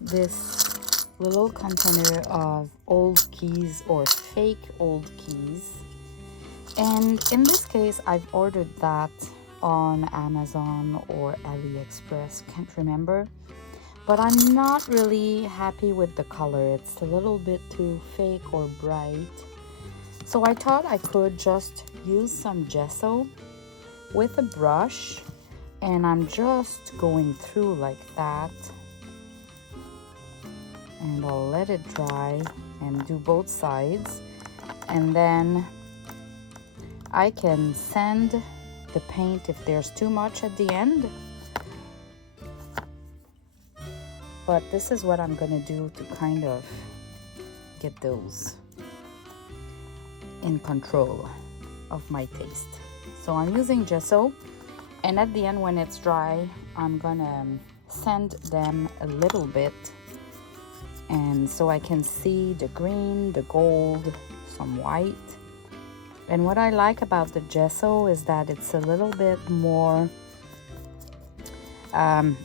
this little container of old keys or fake old keys. And in this case, I've ordered that on Amazon or AliExpress, can't remember. But I'm not really happy with the color. It's a little bit too fake or bright. So I thought I could just use some gesso with a brush, and I'm just going through like that. And I'll let it dry and do both sides. And then I can sand the paint if there's too much at the end. But this is what I'm gonna do to kind of get those in control of my taste. So I'm using gesso, and at the end when it's dry, I'm gonna sand them a little bit, and so I can see the green, the gold, some white. And what I like about the gesso is that it's a little bit more,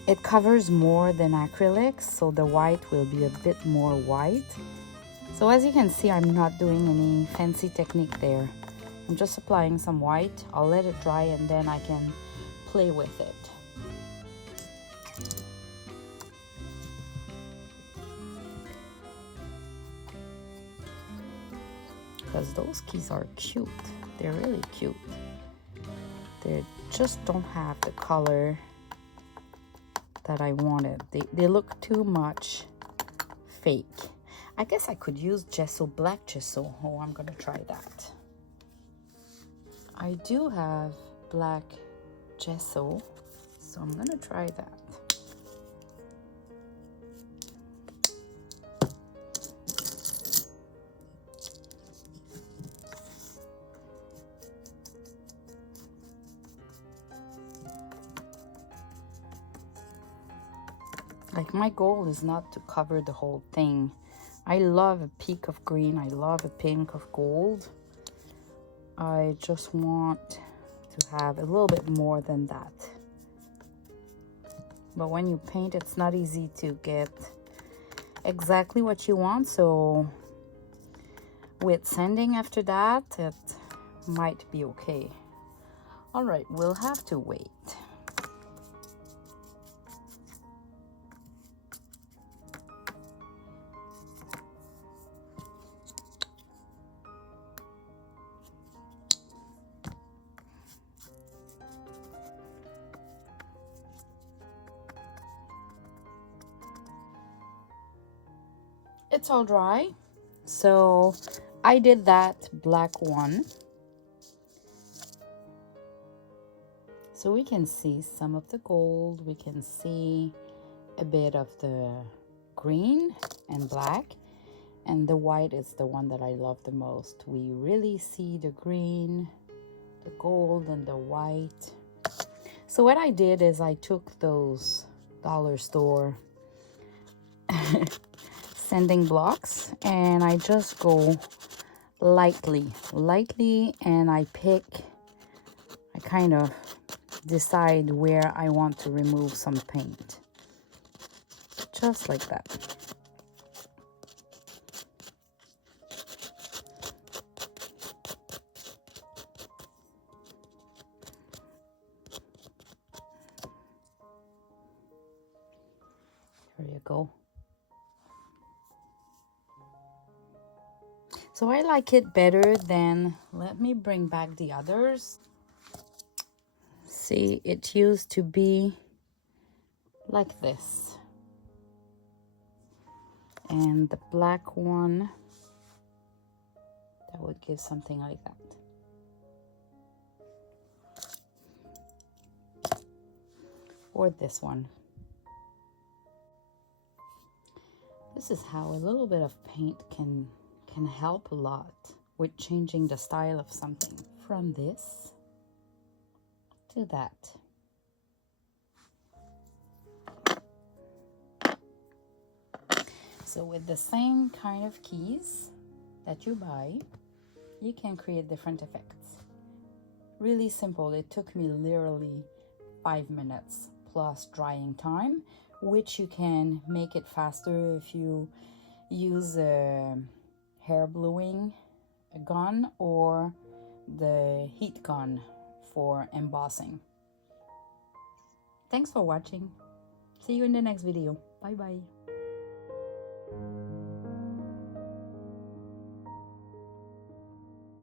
it covers more than acrylics, so the white will be a bit more white. So as you can see, I'm not doing any fancy technique there. I'm just applying some white. I'll let it dry and then I can play with it. Because those keys are cute. They're really cute. They just don't have the color that I wanted. They look too much fake. I guess I could use gesso, black gesso. Oh, I'm gonna try that. I do have black gesso, so I'm gonna try that. Like, my goal is not to cover the whole thing. I love a peak of green. I love a pink of gold. I just want to have a little bit more than that. But when you paint, it's not easy to get exactly what you want. So with sanding after that, it might be okay. All right, we'll have to wait. It's all dry, so I did that black one, so we can see some of the gold, we can see a bit of the green and black, and the white is the one that I love the most. We really see the green, the gold, and the white. So what I did is I took those dollar store sanding blocks, and I just go lightly, and I kind of decide where I want to remove some paint, just like that. There you go. So I like it better than, let me bring back the others. See, it used to be like this. And the black one, that would give something like that. Or this one. This is how a little bit of paint can help a lot with changing the style of something. From this to that. So with the same kind of keys that you buy, you can create different effects. Really simple. It took me literally 5 minutes plus drying time which you can make it faster if you use a hair bluing gun or the heat gun for embossing. Thanks for watching. See you in the next video. Bye bye.